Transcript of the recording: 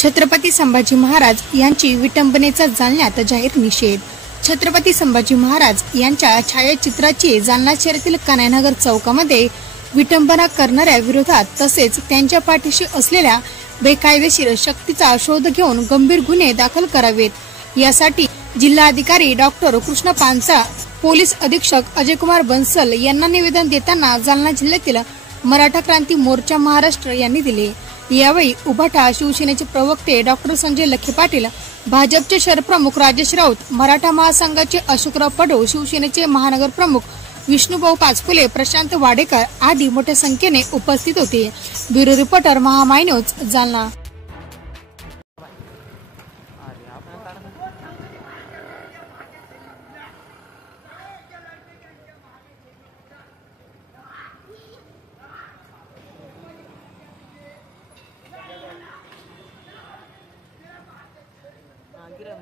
छत्रपती संभाजी महाराज यांची विटंबनेचा जालन्यात जाहीर निषेध। छत्रपती संभाजी महाराज यांच्या छायाचित्राची जालना शहरातील कन्हैयानगर चौकामध्ये विटंबना करणाऱ्या विरोधात तसेच त्यांच्या पाठीशी असलेल्या बेकायदेशीर शक्तीचा शोध घेऊन गंभीर गुन्हे दाखल करावेत यासाठी जिल्हाधिकारी डॉक्टर कृष्ण पानसा, पोलीस अधीक्षक अजयकुमार बन्सल यांना निवेदन देताना जालना जिल्ह्यातील मराठा क्रांती मोर्चा महाराष्ट्र यांनी दिले। यावेळी उभाटा शिवसेनेचे प्रवक्ते डॉक्टर संजय लखे पाटील, भाजपचे शहरप्रमुख राजेश राऊत, मराठा महासंघाचे अशोकराव पडो, शिवसेनेचे महानगर प्रमुख विष्णुभाऊ पाचपुले, प्रशांत वाडेकर आदी मोठ्या संख्येने उपस्थित होते। Bureau reporter Mahamay news Jalna. गिरा